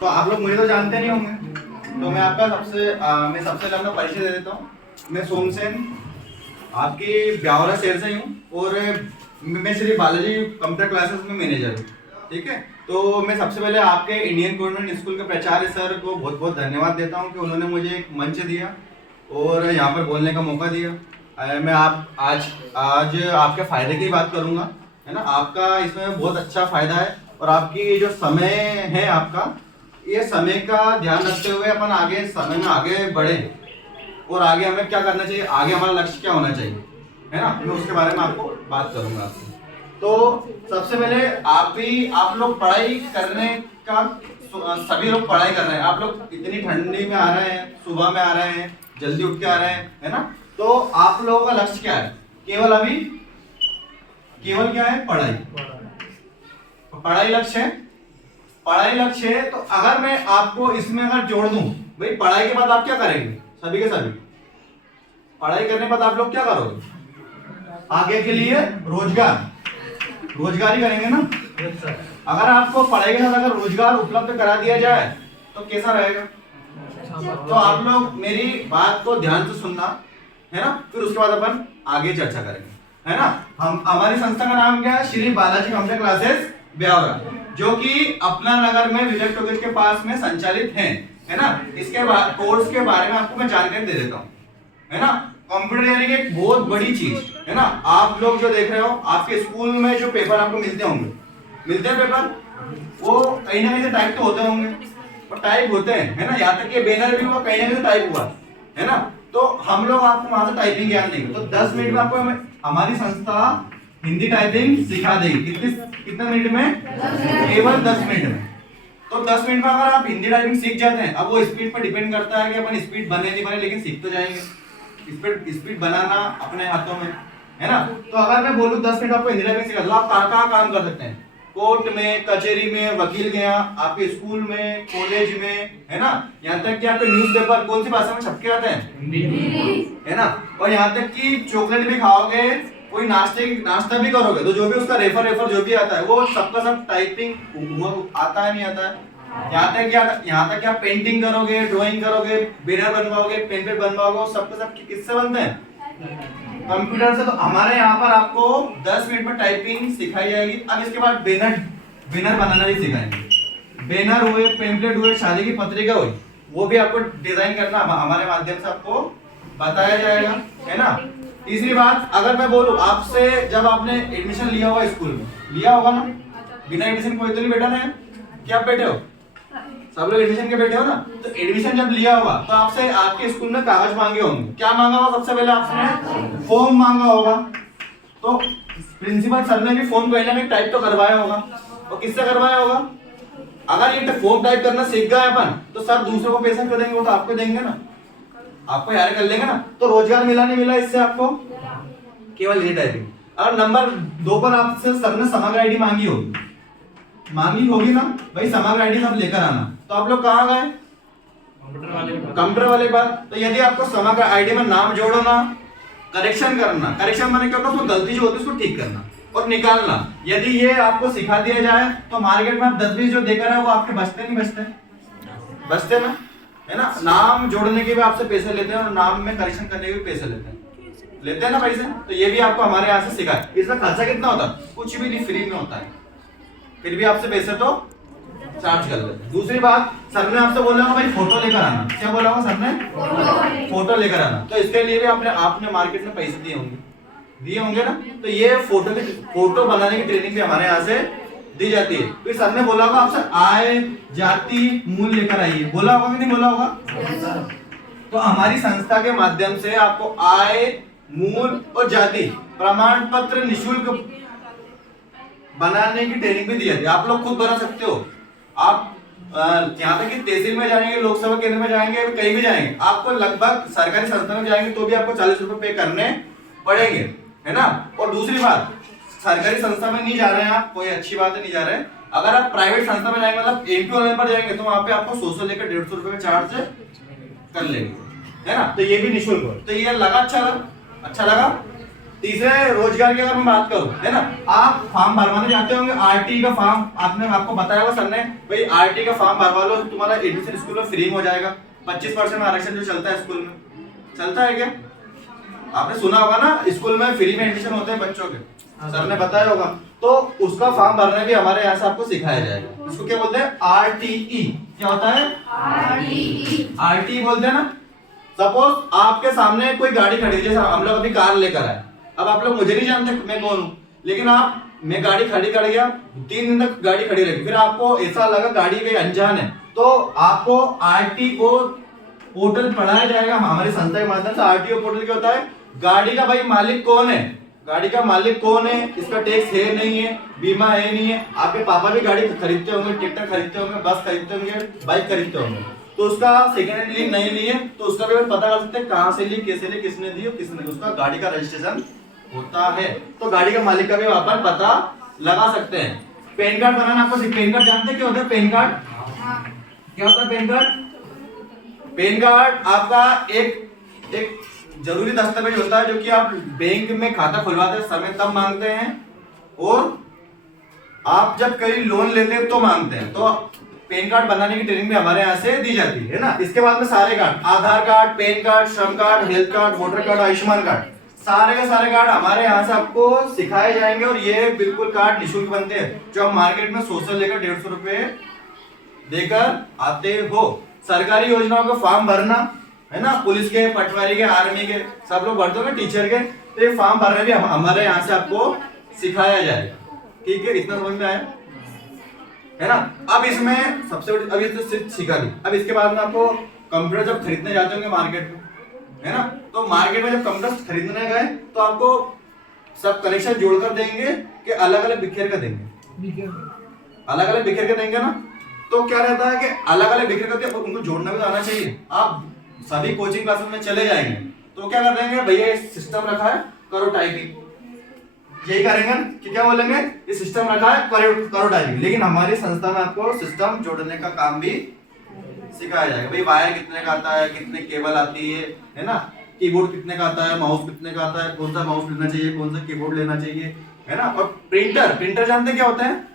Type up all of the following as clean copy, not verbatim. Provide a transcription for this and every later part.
तो आप लोग मुझे तो जानते नहीं होंगे, तो मैं आपका मैं सबसे पहले अपना परिचय दे देता हूँ। मैं सोमसेन आपकी ब्यावरा शहर से ही हूँ और मैं श्री बालाजी कंप्यूटर क्लासेस में मैनेजर हूँ। ठीक है, तो मैं सबसे पहले आपके इंडियन गवर्नमेंट स्कूल के प्राचार्य सर को बहुत बहुत धन्यवाद देता हूँ कि उन्होंने मुझे एक मंच दिया और यहाँ पर बोलने का मौका दिया। मैं आप आज आपके फ़ायदे की बात करूँगा, है ना। आपका इसमें बहुत अच्छा फ़ायदा है और आपकी जो समय है आपका, ये समय का ध्यान रखते हुए अपन आगे समय में आगे बढ़े और आगे हमें क्या करना चाहिए, आगे हमारा लक्ष्य क्या होना चाहिए, है ना। मैं उसके बारे में आपको बात करूंगा आपसे। तो सबसे पहले आप लोग पढ़ाई करने का, सभी लोग पढ़ाई कर रहे हैं। आप लोग इतनी ठंडी में आ रहे हैं, सुबह में आ रहे हैं, जल्दी उठ के आ रहे हैं, है ना। तो आप लोगों का लक्ष्य क्या है? केवल क्या है? पढ़ाई। पढ़ाई लक्ष्य है, पढ़ाई लक्ष्य है। तो अगर मैं आपको इसमें अगर जोड़ दूं, भाई पढ़ाई के बाद आप क्या करेंगे? सभी के सभी पढ़ाई करने के बाद आप लोग क्या करोगे? आगे के लिए रोजगार ही करेंगे ना। अगर आपको पढ़ाई के साथ अगर रोजगार उपलब्ध करा दिया जाए तो कैसा रहेगा? तो आप लोग मेरी बात को ध्यान से सुनना, है ना। फिर उसके बाद अपन आगे चर्चा करेंगे, है ना। हम हमारी संस्था का नाम क्या है? श्री बालाजी कंप्यूटर क्लासेस ब्यावरा, जो कि अपना नगर में विजय टॉकीज के पास में संचालित है ना। इसके बाद कोर्स के बारे में आपको मैं जानकारी दे देता हूँ, है ना। कंप्यूटर यानी कि एक बहुत बड़ी चीज है ना। आप लोग जो देख रहे हो, आपके स्कूल में जो पेपर आपको मिलते होंगे, मिलते हैं पेपर, वो कहीं ना कहीं से टाइप तो होते होंगे और टाइप होते हैं, है ना। यहाँ तक कि बैनर भी हुआ, कहीं ना कहीं टाइप हुआ, है ना। तो हम लोग आपको वहां से टाइपिंग ज्ञान देंगे। तो 10 मिनट में आपको हमारी संस्था हिंदी टाइपिंग सिखा देगी। कितने मिनट में? केवल 10 मिनट में। तो 10 मिनट में अगर आप हिंदी टाइपिंग सीख जाते हैं, अब वो स्पीड पर डिपेंड करता है कि अपन स्पीड बने नहीं बने, लेकिन सीख तो जाएंगे। स्पीड बनाना अपने हाथों में, है ना। तो अगर मैं बोलूं 10 मिनट आपको हिंदी टाइपिंग सिखा, आप कहाँ काम कर सकते हैं? कोर्ट में, कचहरी में, वकील गया, आपके स्कूल में, कॉलेज में, है ना। यहाँ तक कि आपके न्यूज़पेपर कौन सी भाषा में छपके आते हैं? हिंदी, है ना। और यहाँ तक कि चॉकलेट भी खाओगे, कोई नाश्ता भी करोगे, तो जो भी उसका रेफर जो भी आता है, वो सबका सब टाइपिंग आता है, नहीं आता है। यहाँ तक क्या पेंटिंग करोगे, ड्राइंग करोगे, बैनर बनवाओगे, पेम्पलेट बनवाओगे, सबके सब किससे बनते हैं? कंप्यूटर से। तो हमारे यहाँ पर आपको 10 मिनट में टाइपिंग सिखाई जाएगी। अब इसके बाद बैनर बनाना भी सिखाएंगे। बैनर हुए, पेम्पलेट हुए, शादी की पत्रिका हुई, वो भी आपको डिजाइन करना हमारे माध्यम से आपको बताया जाएगा, है ना। तीसरी बात, अगर मैं बोलूं आपसे, जब आपने एडमिशन लिया होगा स्कूल में, लिया होगा ना, बिना एडमिशन कोई तो नहीं बैठा है। क्या आप बैठे हो? सब लोग एडमिशन के बैठे हो ना। तो एडमिशन जब लिया होगा तो आपसे आपके स्कूल में कागज मांगे होंगे। क्या मांगा होगा? सबसे पहले आपने फॉर्म मांगा होगा। तो प्रिंसिपल सर ने भी फॉर्म कहीं ना कहीं टाइप तो करवाया होगा। और किससे करवाया होगा? अगर ये फॉर्म टाइप करना सीख गए अपन, तो सर दूसरों को पैसा क्यों देंगे? वो तो आपको देंगे ना, आपको यार कर लेंगे ना। तो रोजगार मिला नहीं मिला इससे आपको? केवल ये टाइपिंग। और नंबर 2 पर आपसे सर ने समग्र आईडी मांगी होगी ना भाई, समग्र आईडी सब लेकर आना। तो आप लोग कहाँ गए? कंप्यूटर वाले बात। तो यदि आपको समग्र आईडी में नाम जोड़ना, करेक्शन करना, करेक्शन माने क्या होता है? उसमें गलती जो होती है उसको ठीक करना और निकालना, यदि ये आपको सिखा दिया जाए तो मार्केट में आप 10-20 जो देकर है वो आपके बचते नहीं बचते ना, है ना। नाम जोड़ने के भी आपसे पैसे लेते हैं और नाम में करेक्शन करने के भी पैसे लेते हैं ना पैसे। तो ये भी आपको हमारे यहाँ से सिखाए। इसमें खर्चा कितना होता है? कुछ भी नहीं, फ्री में होता है, फिर भी आपसे पैसे तो चार्ज कर लेते हैं। दूसरी बात, सर ने आपसे बोला भाई फोटो लेकर आना। क्या बोला होगा सर ने? फोटो लेकर आना। तो इसके लिए भी आपने मार्केट में पैसे दिए होंगे ना। तो ये फोटो बनाने की ट्रेनिंग भी हमारे यहाँ से दी जाती है। फिर सर ने बोला होगा आपसे आय, जाति, मूल लेकर आइए। बोला होगा कि नहीं बोला होगा? तो हमारी संस्था के माध्यम से आपको आय, मूल और जाति प्रमाण पत्र निःशुल्क बनाने की ट्रेनिंग भी दी जाती है। आप लोग खुद बना सकते हो। आप यहाँ तक कि तहसील में जाएंगे, लोकसभा केंद्र में जाएंगे, कहीं भी जाएंगे, आपको लगभग सरकारी संस्था में जाएंगे तो भी आपको 40 रुपए पे करने पड़ेंगे, है ना। और दूसरी बात, सरकारी संस्था में नहीं जा रहे हैं आप, कोई अच्छी बात है, नहीं जा रहे हैं। अगर आप प्राइवेट संस्था में जाएंगे, मतलब एमपी ऑनलाइन पर जाएंगे, तो वहां पे आपको 100 लेकर 150 रुपए का चार्ज कर लेंगे, है ना। तो ये भी निःशुल्क हो। तो ये लगा अच्छा लगा? तीसरे रोजगार की अगर मैं बात करूं, है ना, आप फॉर्म भरवाने जाते होंगे, आरटी का फॉर्म आपको बताया होगा सर ने, भाई आरटी का फॉर्म भरवा लो, तुम्हारा एडमिशन स्कूल में फ्री में हो जाएगा। 25% आरक्षण जो चलता है स्कूल में, चलता है क्या? आपने सुना होगा ना, स्कूल में फ्री में एडमिशन होते हैं बच्चों के, सर ने बताया होगा। तो उसका फॉर्म भरना भी हमारे यहाँ से आपको सिखाया जाएगा। उसको क्या बोलते हैं? आरटीई। क्या होता है? आरटीई बोलते हैं ना। सपोज आपके सामने कोई गाड़ी खड़ी है, जैसे हम लोग अभी कार लेकर आए, अब आप लोग मुझे नहीं जानते मैं कौन हूँ, लेकिन मैं गाड़ी खड़ी कर गया, 3 दिन तक गाड़ी खड़ी रही, फिर आपको ऐसा लगा गाड़ी कोई अनजान है, तो आपको आरटीओ पोर्टल पढ़ाया जाएगा हमारी संस्था के माध्यम से। आरटीओ पोर्टल क्या होता है? गाड़ी का भाई मालिक कौन है, गाड़ी का मालिक कौन है, इसका टैक्स है नहीं है, बीमा है नहीं है। आपके पापा भी गाड़ी खरीदते होंगे, ट्रैक्टर खरीदते होंगे, बस खरीदते होंगे, बाइक खरीदते होंगे, तो उसका सेकेंड हैंड ली नहीं ली है, तो उसका भी पता कर सकते हैं कहां से ली, कैसे ली, किसने दी और किसने, उसका गाड़ी का रजिस्ट्रेशन होता है। तो गाड़ी का मालिक का भी वहां पर पता लगा सकते हैं। पैन कार्ड बनाना आपको, पैन कार्ड जानते हैं क्या होता है? पैन कार्ड क्या होता है? पैन कार्ड, पैन कार्ड आपका एक जरूरी दस्तावेज होता है, जो कि आप बैंक में खाता खुलवाते समय तब मांगते हैं, और आप जब कहीं लोन लेते हैं तो मांगते हैं। तो पैन कार्ड बनाने की ट्रेनिंग भी हमारे यहाँ से दी जाती है ना। इसके बाद में सारे कार्ड, आधार कार्ड, पैन कार्ड, श्रम card, health card, voter card, Ayushman card, सारे के सारे कार्ड हमारे यहाँ से आपको सिखाए जाएंगे। और ये बिल्कुल कार्ड निःशुल्क बनते हैं, जो आप मार्केट में 100 से लेकर 150 रुपए देकर आते हो। सरकारी योजनाओं का फॉर्म भरना, है ना, पुलिस के, पटवारी के, आर्मी के, सब लोग भरते होंगे, टीचर के, तो ये फॉर्म भरने भी हमारे यहाँ से आपको सिखाया जाएगा। ठीक है, इतना समझ में आया, है ना। अब इसमें सबसे बड़ी, अब ये तो सिर्फ सिखा दी। अब इसके बाद में आपको कंप्यूटर जब खरीदने जाते होंगे मार्केट में, है ना, तो मार्केट में जब कंप्यूटर खरीदने गए तो आपको सब कनेक्शन जोड़कर देंगे कि अलग अलग बिखेर कर देंगे? अलग अलग बिखेर के देंगे ना। तो क्या रहता है कि अलग अलग बिखेर करके उनको जोड़ना भी आना चाहिए। आप सभी कोचिंग क्लासेस में चले जाएंगे तो क्या कर देंगे, भैया सिस्टम रखा है, करो टाइपिंग, यही करेंगे कि क्या बोलेंगे, ये सिस्टम रखा है, करो टाइपिंग। लेकिन हमारी संस्था में आपको सिस्टम जोड़ने का काम भी सिखाया जाएगा। भाई वायर कितने का आता है, कितने केबल आती है ना, कीबोर्ड कितने का आता है, माउस कितने का आता है, कौन सा माउस लेना चाहिए, कौन सा कीबोर्ड लेना चाहिए, है ना। और प्रिंटर जानते क्या होता है?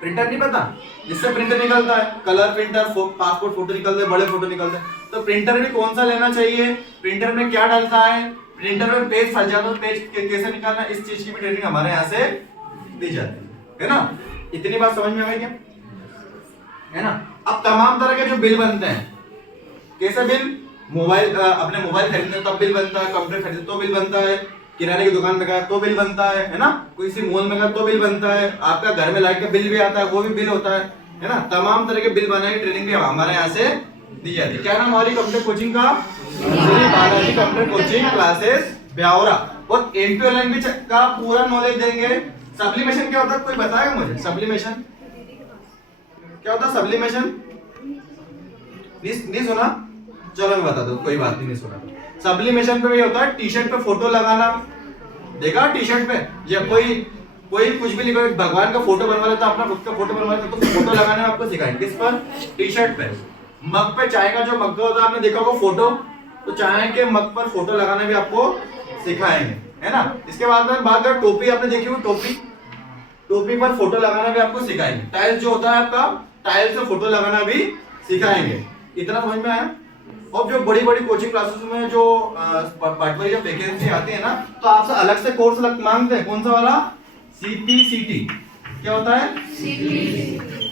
प्रिंटर नहीं पता? जिससे प्रिंटर निकलता है, कलर प्रिंटर, पासपोर्ट फोटो निकलते हैं, बड़े फोटो निकलते हैं, तो प्रिंटर भी कौन सा लेना चाहिए, प्रिंटर में क्या डलता है, प्रिंटर में पेज फंस जाता है, पेज कैसे निकालना, इस चीज की भी ट्रेनिंग हमारे यहाँ से दी जाती है ना। इतनी बात समझ में आ गई क्या, है ना। अब तमाम तरह के जो बिल बनते हैं, कैसे बिल, मोबाइल, अपने मोबाइल खरीदने तब बिल बनता है, कंप्यूटर खरीदने तो बिल बनता है, किराने की दुकान में गया तो बिल बनता है ना, किसी मॉल में गया तो बिल बनता है, आपका घर में लाइट का बिल भी आता है, वो भी बिल होता है ना। तमाम तरह के बिल बनाने की ट्रेनिंग भी हमारे यहाँ से दी जाती है। क्या नाम हमारी कंप्यूटर कोचिंग का? Shri Balaji computer coaching classes Biaora. और एमपी लैंग्वेज का पूरा नॉलेज देंगे। सब्लिमेशन क्या होता है, कोई बताएगा मुझे? सब्लिमेशन क्या होता है? सब्लिमेशन नहीं सुना? चलो मैं बता दूं, कोई बात नहीं सुना। सब्लिमेशन पे भी होता है टी शर्ट पे फोटो लगाना, देखा टी शर्ट पे, जब कोई कुछ भी लिखो, भगवान का फोटो बनवा लेता, अपना खुद का फोटो बनवा लेता, तो फोटो लगाने में आपको सिखाएंगे। किस पर? टी शर्ट पे। मग पे चाय का जो मग होता है, आपने देखा होगा फोटो, तो चाय के मग पर फोटो लगाना भी आपको सिखाएंगे, है ना। इसके बाद में बात करें टोपी, आपने देखी हो टोपी पर फोटो लगाना भी आपको सिखाएंगे। टाइल्स जो होता है आपका, टाइल्स से फोटो लगाना भी सिखाएंगे। इतना समझ में आया। और जो बड़ी बड़ी कोचिंग क्लासेस में जो पटवारी जब वैकेंसी आती है ना, तो आपसे अलग से कोर्स मांगते हैं। कौन सा वाला? सीपीसीटी। क्या होता है?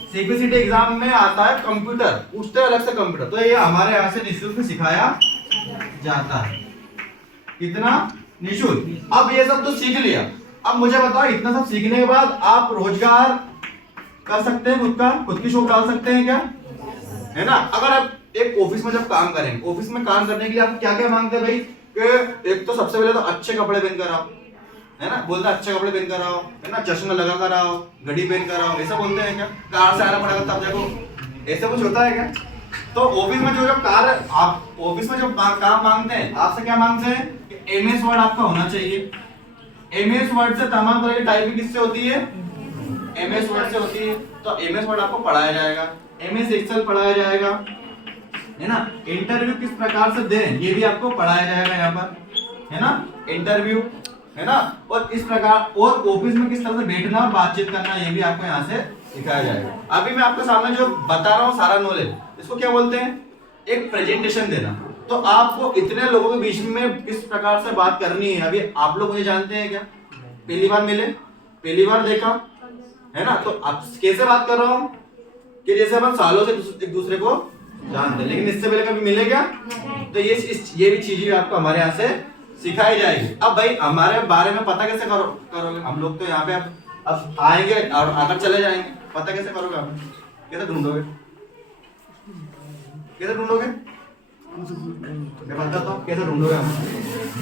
सीपीसीटी एग्जाम में आता है कंप्यूटर, पूछते हैं अलग से कंप्यूटर, तो ये हमारे यहाँ से निःशुल्क सिखाया जाता है। कितना? निःशुल्क। अब ये सब तो सीख लिया, अब मुझे बताओ, इतना सब सीखने के बाद आप रोजगार कर सकते हैं, खुद की शॉप डाल सकते हैं क्या, है ना। अगर आप एक ऑफिस में जब काम करेंगे, ऑफिस में काम करने के लिए आप क्या क्या मांगते हैं भाई, कि एक तो सबसे पहले तो अच्छे कपड़े पहन कर आओ, है ना, बोलते अच्छे कपड़े पहन कर आओ, है ना, चश्मा लगा कर आओ, घड़ी पहन कर आओ, ऐसा बोलते हैं क्या? कार से आना पड़ेगा तब देखो, ऐसा कुछ होता है क्या? तो ऑफिस में जो कार, आप ऑफिस में जो काम मांगते हैं, आपसे क्या मांगते हैं कि एमएस वर्ड आपका होना चाहिए। एमएस वर्ड से तमाम तरह की टाइपिंग किससे होती है? एमएस वर्ड से होती है। तो एमएस वर्ड आपको पढ़ाया जाएगा, एमएस एक्सेल पढ़ाया जाएगा, है ना। इंटरव्यू किस प्रकार से दें, ये भी आपको पढ़ाया जाएगा यहाँ पर, है ना, इंटरव्यू, है ना, और इस प्रकार, और ऑफिस में किस तरह से बैठना और बातचीत करना, ये भी आपको यहाँ से सिखाया जाएगा। अभी मैं आपके सामने जो बता रहा हूँ सारा नॉलेज, इसको क्या बोलते हैं, एक प्रेजेंटेशन देना। तो आपको इतने लोगों के बीच में किस प्रकार से बात करनी है, अभी आप लोग मुझे जानते हैं क्या, पहली बार मिले, पहली बार देखा, है ना, तो अब कैसे बात कर रहा हूँ कि जैसे अपन सालों से एक दूसरे को जानते हैं, लेकिन इससे पहले कभी मिले क्या, तो ये भी चीजें आपको हमारे यहाँ से सिखाई जाएगी। अब भाई हमारे बारे में पता कैसे करोगे, हम लोग तो यहाँ पे अब आएंगे और आकर चले जाएंगे, पता कैसे करोगे आप, कैसे ढूंढोगे, कैसे ढूंढोगे, मैं बताता हूँ कैसे ढूंढोगे हम,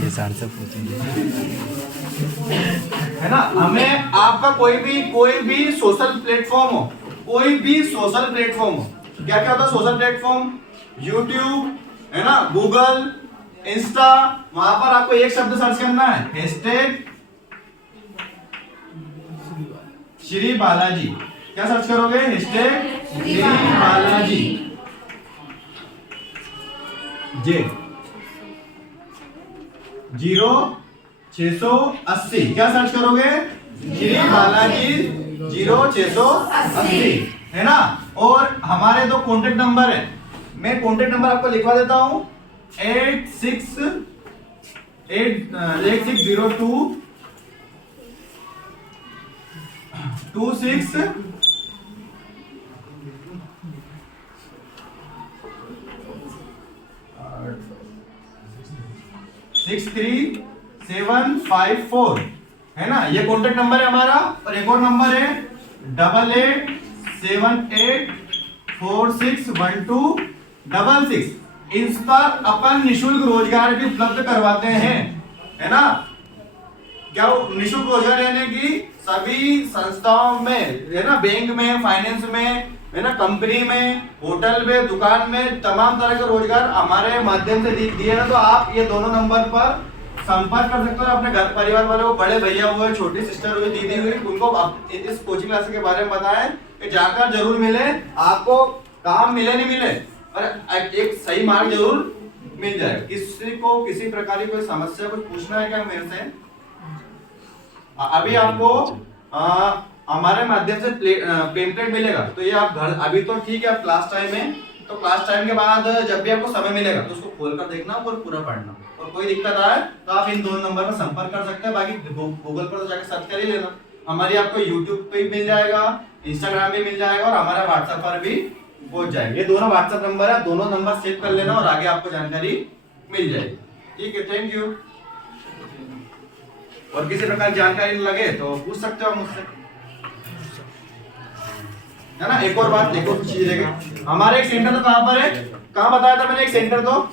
ये सर से पूछेंगे, है ना। हमें आपका कोई भी सोशल प्लेटफॉर्म हो, कोई भी सोशल प्लेटफॉर्म हो, क्या क्या होता है सोशल प्लेटफॉर्म, यूट्यूब, है ना, गूगल, इंस्टा, वहां पर आपको एक शब्द सर्च करना है, हैशटैग श्री बालाजी। क्या सर्च करोगे, हैशटैग श्री बालाजी जे 0680। क्या सर्च करोगे, श्री बालाजी 0680, है ना। और हमारे दो कॉन्टेक्ट नंबर है, मैं कॉन्टेक्ट नंबर आपको लिखवा देता हूं, 8602 26 63754, है ना, ये कॉन्टेक्ट नंबर है हमारा। और एक और नंबर है 8878461266। इस पर अपन निशुल्क रोजगार भी उपलब्ध करवाते हैं, है ना। क्या वो निशुल्क रोजगार लेने की सभी संस्थाओं में, है ना, बैंक में, फाइनेंस में, है ना, कंपनी में, होटल में, दुकान में, तमाम तरह के रोजगार हमारे माध्यम से दिए ना। तो आप ये दोनों नंबर पर संपर्क कर सकते हो, अपने घर परिवार वालों को, बड़े भैया हुए, छोटी सिस्टर हुई, दीदी हुई, उनको इस कोचिंग क्लास के बारे में बताएं कि जाकर जरूर मिले, आपको काम मिले नहीं मिले, और एक सही मार्ग जरूर मिल जाए। किसी को किसी प्रकार की कोई समस्या, कुछ पूछना है क्या मेरे से? अभी आपको हमारे माध्यम से पेम्पलेट मिलेगा, तो ये आप घर, अभी तो ठीक है आप क्लास टाइम में, तो क्लास टाइम के बाद जब भी आपको समय मिलेगा तो उसको खोलकर देखना और पूरा पढ़ना, और कोई दिक्कत आए तो आप इन दोनों नंबर पर संपर्क कर सकते हैं। बाकी गूगल पर तो जाकर सर्च कर ही लेना, हमारी आपको यूट्यूब पे भी मिल जाएगा, इंस्टाग्राम भी मिल जाएगा, और हमारा व्हाट्सएप पर भी पहुंच जाएगा। ये दोनों व्हाट्सएप नंबर है, दोनों नंबर सेव कर लेना और आगे आपको जानकारी मिल जाएगी। ठीक है, थैंक यू। और किसी प्रकार की जानकारी लगे तो पूछ सकते हो मुझसे, है ना। एक और बात, एक और चीज देखें, हमारे एक सेंटर तो कहाँ पर है, कहाँ बताया था मैंने, एक सेंटर तो